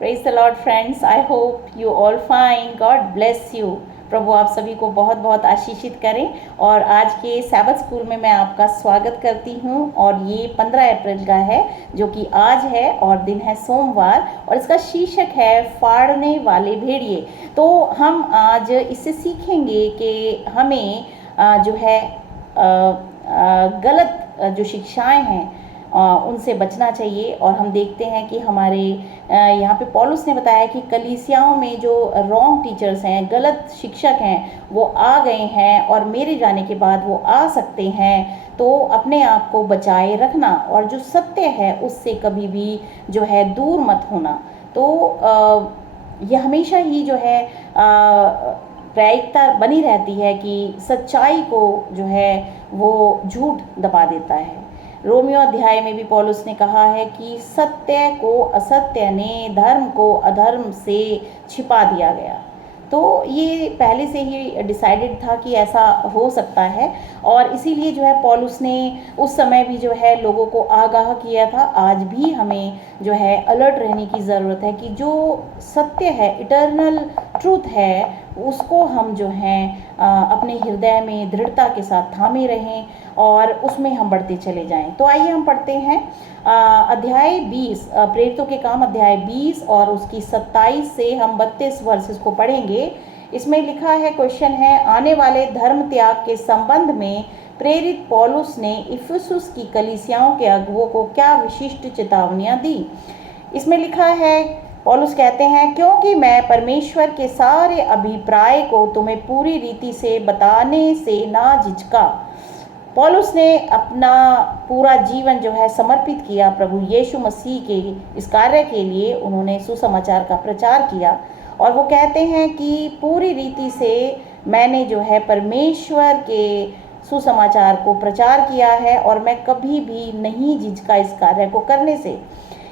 Praise the Lord friends, I hope you all fine. God bless you. प्रभु आप सभी को बहुत बहुत आशीषित करें। और आज के सैबत स्कूल में मैं आपका स्वागत करती हूं। और ये 15 अप्रैल का है, जो कि आज है और दिन है सोमवार, और इसका शीर्षक है फाड़ने वाले भेड़िए। तो हम आज इससे सीखेंगे कि हमें जो है गलत जो शिक्षाएं हैं उनसे बचना चाहिए। और हम देखते हैं कि हमारे यहाँ पे पौलुस ने बताया कि कलीसियाओं में जो रॉन्ग टीचर्स हैं, गलत शिक्षक हैं, वो आ गए हैं और मेरे जाने के बाद वो आ सकते हैं। तो अपने आप को बचाए रखना और जो सत्य है उससे कभी भी जो है दूर मत होना। तो यह हमेशा ही जो है प्रायिकता बनी रहती है कि सच्चाई को जो है वो झूठ दबा देता है। रोमियो अध्याय में भी पौलुस ने कहा है कि सत्य को असत्य ने, धर्म को अधर्म से छिपा दिया गया। तो ये पहले से ही डिसाइडेड था कि ऐसा हो सकता है, और इसीलिए जो है पौलुस ने उस समय भी जो है लोगों को आगाह किया था। आज भी हमें जो है अलर्ट रहने की ज़रूरत है कि जो सत्य है, इटर्नल ट्रूथ है, उसको हम जो हैं अपने हृदय में दृढ़ता के साथ थामे रहें और उसमें हम बढ़ते चले जाएं। तो आइए हम पढ़ते हैं अध्याय 20, प्रेरितों के काम अध्याय 20 और उसकी 27 से हम 32 वर्सेस को पढ़ेंगे। इसमें लिखा है, क्वेश्चन है, आने वाले धर्म त्याग के संबंध में प्रेरित पौलुस ने इफिसुस की कलीसियाओं के अगुवों को क्या विशिष्ट चेतावनियां दी। इसमें लिखा है, पौलुस कहते हैं, क्योंकि मैं परमेश्वर के सारे अभिप्राय को तुम्हें पूरी रीति से बताने से ना झिझका। पौलुस ने अपना पूरा जीवन जो है समर्पित किया प्रभु यीशु मसीह के इस कार्य के लिए। उन्होंने सुसमाचार का प्रचार किया और वो कहते हैं कि पूरी रीति से मैंने जो है परमेश्वर के सुसमाचार को प्रचार किया है और मैं कभी भी नहीं झिझका इस कार्य को करने से।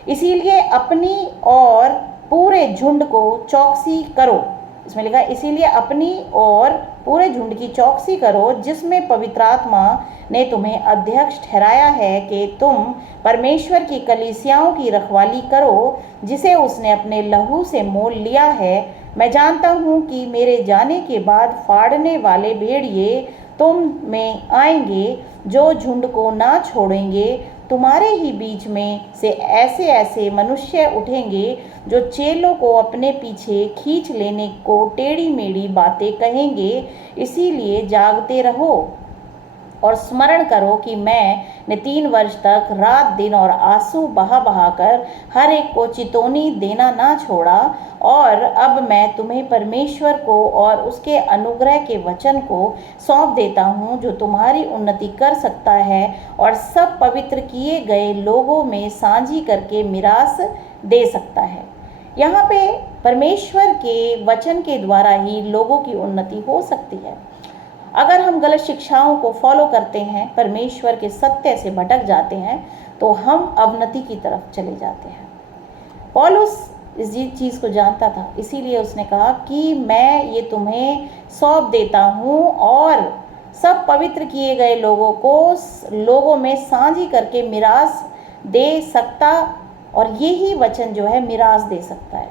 इसीलिए अपनी और पूरे झुंड को चौकसी करो। इसमें लिखा है, इसीलिए अपनी और पूरे झुंड की चौकसी करो, जिसमें पवित्र आत्मा ने तुम्हें अध्यक्ष ठहराया है कि तुम परमेश्वर की कलीसियाओं की रखवाली करो, जिसे उसने अपने लहू से मोल लिया है। मैं जानता हूँ कि मेरे जाने के बाद फाड़ने वाले भेड़िए तुम में आएंगे, जो झुंड को ना छोड़ेंगे। तुम्हारे ही बीच में से ऐसे ऐसे मनुष्य उठेंगे जो चेलों को अपने पीछे खींच लेने को टेढ़ी मेढ़ी बातें कहेंगे। इसीलिए जागते रहो और स्मरण करो कि मैंने 3 वर्ष तक रात दिन और आंसू बहा बहा कर हर एक को चितौनी देना ना छोड़ा। और अब मैं तुम्हें परमेश्वर को और उसके अनुग्रह के वचन को सौंप देता हूँ, जो तुम्हारी उन्नति कर सकता है और सब पवित्र किए गए लोगों में साझी करके मिरास दे सकता है। यहाँ पे परमेश्वर के वचन के द्वारा ही लोगों की उन्नति हो सकती है। अगर हम गलत शिक्षाओं को फॉलो करते हैं, परमेश्वर के सत्य से भटक जाते हैं, तो हम अवनति की तरफ चले जाते हैं। पौलुस इस चीज़ को जानता था, इसीलिए उसने कहा कि मैं ये तुम्हें सौंप देता हूँ और सब पवित्र किए गए लोगों को लोगों में साझी करके मिरास दे सकता, और यही वचन जो है मिरास दे सकता है।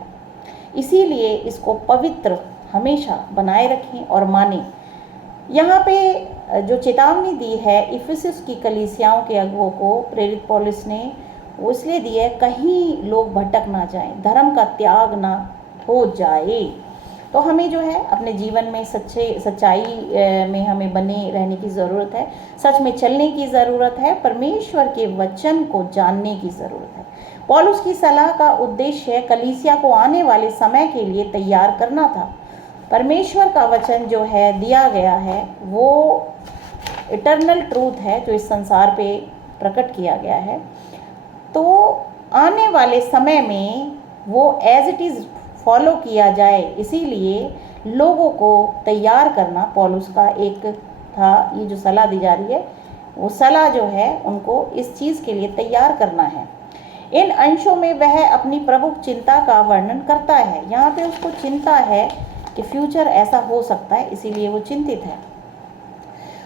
इसीलिए इसको पवित्र हमेशा बनाए रखें और मानें। यहाँ पे जो चेतावनी दी है इफिसुस की कलीसियाओं के अगुवों को प्रेरित पौलुस ने, वो इसलिए दी है कहीं लोग भटक ना जाएं, धर्म का त्याग ना हो जाए। तो हमें जो है अपने जीवन में सच्चाई में हमें बने रहने की ज़रूरत है, सच में चलने की ज़रूरत है, परमेश्वर के वचन को जानने की ज़रूरत है। पौलुस की सलाह का उद्देश्य कलीसिया को आने वाले समय के लिए तैयार करना था। परमेश्वर का वचन जो है दिया गया है वो इटर्नल ट्रूथ है, जो इस संसार पे प्रकट किया गया है। तो आने वाले समय में वो एज इट इज़ फॉलो किया जाए, इसीलिए लोगों को तैयार करना पौलुस का एक था। ये जो सलाह दी जा रही है, वो सलाह जो है उनको इस चीज़ के लिए तैयार करना है। इन अंशों में वह अपनी प्रमुख चिंता का वर्णन करता है। यहाँ पे उसको चिंता है कि फ्यूचर ऐसा हो सकता है, इसीलिए वो चिंतित है।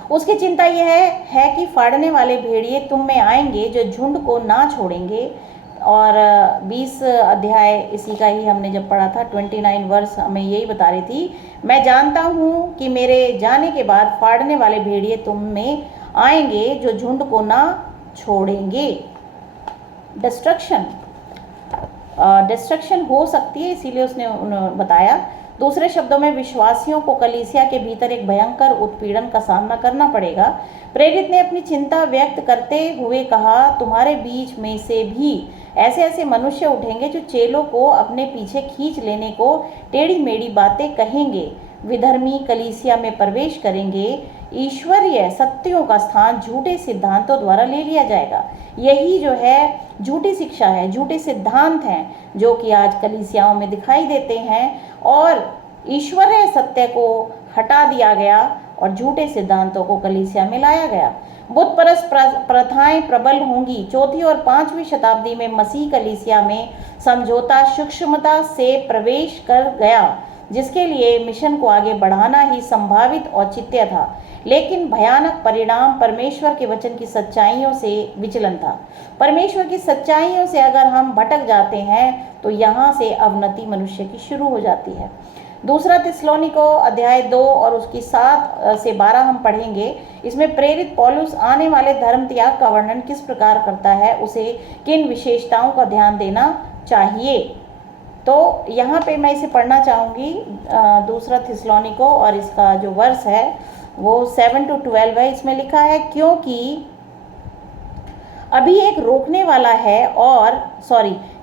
उसकी चिंता यह है कि फाड़ने वाले भेड़िए तुम में आएंगे, जो झुंड को ना छोड़ेंगे। और 20 अध्याय इसी का ही हमने जब पढ़ा था, 29 वर्ष हमें यही बता रही थी, मैं जानता हूँ कि मेरे जाने के बाद फाड़ने वाले भेड़िए तुम में आएंगे जो झुंड को ना छोड़ेंगे। डिस्ट्रक्शन हो सकती है, इसीलिए उसने बताया। दूसरे शब्दों में विश्वासियों को कलीसिया के भीतर एक भयंकर उत्पीड़न का सामना करना पड़ेगा। प्रेरित ने अपनी चिंता व्यक्त करते हुए कहा, तुम्हारे बीच में से भी ऐसे ऐसे मनुष्य उठेंगे जो चेलों को अपने पीछे खींच लेने को टेढ़ी मेढ़ी बातें कहेंगे, विधर्मी कलीसिया में प्रवेश करेंगे, ईश्वरीय सत्यों का स्थान झूठे सिद्धांतों द्वारा ले लिया जाएगा। यही जो है झूठी शिक्षा है, झूठे सिद्धांत हैं जो कि आज कलीसियाओं में दिखाई देते हैं, और ईश्वरीय सत्य को हटा दिया गया और झूठे सिद्धांतों को कलीसिया में लाया गया। बुत परस्त प्रथाएं प्रबल होंगी। 4वीं और 5वीं शताब्दी में मसीह कलीसिया में समझौता सूक्ष्मता से प्रवेश कर गया, जिसके लिए मिशन को आगे बढ़ाना ही संभावित औचित्य था, लेकिन भयानक परिणाम परमेश्वर के वचन की सच्चाइयों से विचलन था। परमेश्वर की सच्चाइयों से अगर हम भटक जाते हैं तो यहाँ से अवनति मनुष्य की शुरू हो जाती है। दूसरा थिस्सलुनीको अध्याय 2 और उसकी 7 से 12 हम पढ़ेंगे। इसमें प्रेरित पौलुस आने वाले धर्म त्याग का वर्णन किस प्रकार करता है, उसे किन विशेषताओं का ध्यान देना चाहिए। तो यहाँ पे मैं इसे पढ़ना चाहूँगी, दूसरा थिस्सलुनीको, और इसका जो वर्ष है वो 7 to 12 है। इसमें लिखा है,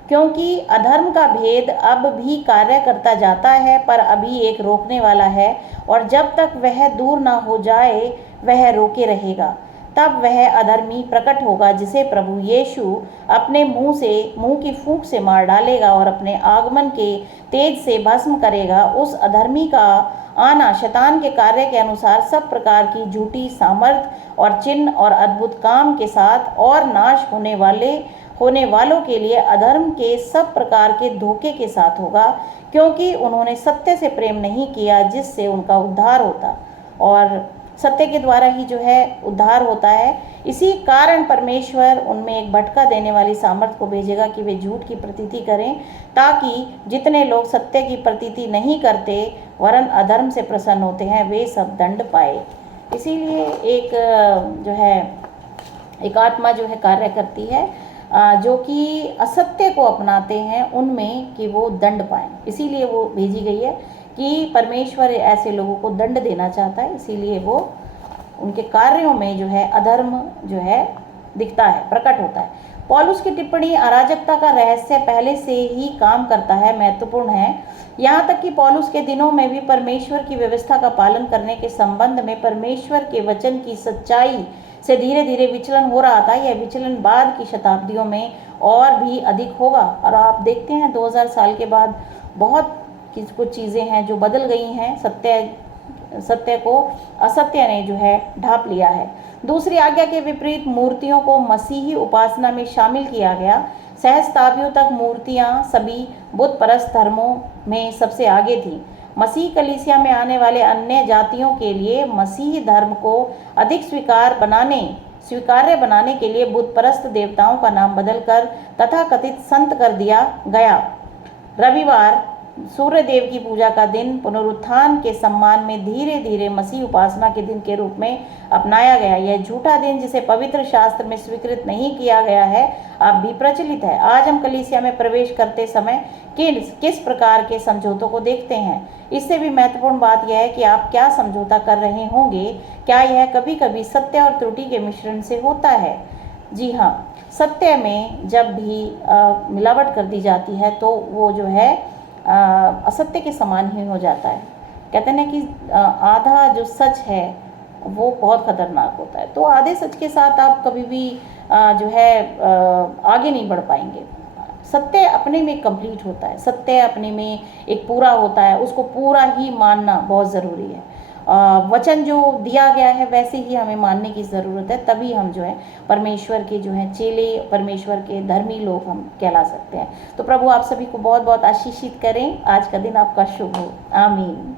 क्योंकि अधर्म का भेद अब भी कार्य करता जाता है, पर अभी एक रोकने वाला है, और जब तक वह दूर ना हो जाए वह रोके रहेगा। तब वह अधर्मी प्रकट होगा जिसे प्रभु यीशु अपने मुंह की फूंक से मार डालेगा और अपने आगमन के तेज से भस्म करेगा। उस अधर्मी का आना शैतान के कार्य के अनुसार सब प्रकार की झूठी सामर्थ और चिन्ह और अद्भुत काम के साथ, और नाश होने वालों के लिए अधर्म के सब प्रकार के धोखे के साथ होगा, क्योंकि उन्होंने सत्य से प्रेम नहीं किया जिससे उनका उद्धार होता, और सत्य के द्वारा ही जो है उद्धार होता है। इसी कारण परमेश्वर उनमें एक भटका देने वाली सामर्थ को भेजेगा कि वे झूठ की प्रतीति करें, ताकि जितने लोग सत्य की प्रतीति नहीं करते वरन अधर्म से प्रसन्न होते हैं, वे सब दंड पाए। इसीलिए एक आत्मा जो है कार्य करती है, जो कि असत्य को अपनाते हैं उनमें, कि वो दंड पाएं। इसीलिए वो भेजी गई है कि परमेश्वर ऐसे लोगों को दंड देना चाहता है, इसीलिए वो उनके कार्यों में जो है अधर्म जो है दिखता है, प्रकट होता है। पौलुस की टिप्पणी अराजकता का रहस्य पहले से ही काम करता है, महत्वपूर्ण है। यहाँ तक कि पौलुस के दिनों में भी परमेश्वर की व्यवस्था का पालन करने के संबंध में परमेश्वर के वचन की सच्चाई से धीरे धीरे विचलन हो रहा था। यह विचलन बाद की शताब्दियों में और भी अधिक होगा, और आप देखते हैं 2000 साल के बाद बहुत कुछ चीज़ें हैं जो बदल गई हैं। सत्य को असत्य ने जो है ढांप लिया है। दूसरी आज्ञा के विपरीत मूर्तियों को मसीही उपासना में शामिल किया गया। सहस्ताबियों तक मूर्तियां सभी बुत परस्त धर्मों में सबसे आगे थी। मसीह कलीसिया में आने वाले अन्य जातियों के लिए मसीही धर्म को अधिक स्वीकार्य बनाने के लिए बुत परस्त देवताओं का नाम बदलकर तथाकथित संत कर दिया गया। रविवार सूर्य देव की पूजा का दिन पुनरुत्थान के सम्मान में धीरे धीरे मसीह उपासना के दिन के रूप में अपनाया गया। यह झूठा दिन जिसे पवित्र शास्त्र में स्वीकृत नहीं किया गया है अब भी प्रचलित है। आज हम कलीसिया में प्रवेश करते समय किस प्रकार के समझौतों को देखते हैं। इससे भी महत्वपूर्ण बात यह है कि आप क्या समझौता कर रहे होंगे। क्या यह कभी कभी सत्य और त्रुटि के मिश्रण से होता है? जी हाँ, सत्य में जब भी मिलावट कर दी जाती है तो वो जो है असत्य के समान ही हो जाता है। कहते हैं कि आधा जो सच है वो बहुत खतरनाक होता है। तो आधे सच के साथ आप कभी भी जो है आगे नहीं बढ़ पाएंगे। सत्य अपने में कंप्लीट होता है, सत्य अपने में एक पूरा होता है, उसको पूरा ही मानना बहुत ज़रूरी है। वचन जो दिया गया है वैसे ही हमें मानने की ज़रूरत है, तभी हम जो है परमेश्वर के जो है चेले, परमेश्वर के धर्मी लोग हम कहला सकते हैं। तो प्रभु आप सभी को बहुत बहुत आशीषित करें। आज का दिन आपका शुभ हो। आमीन।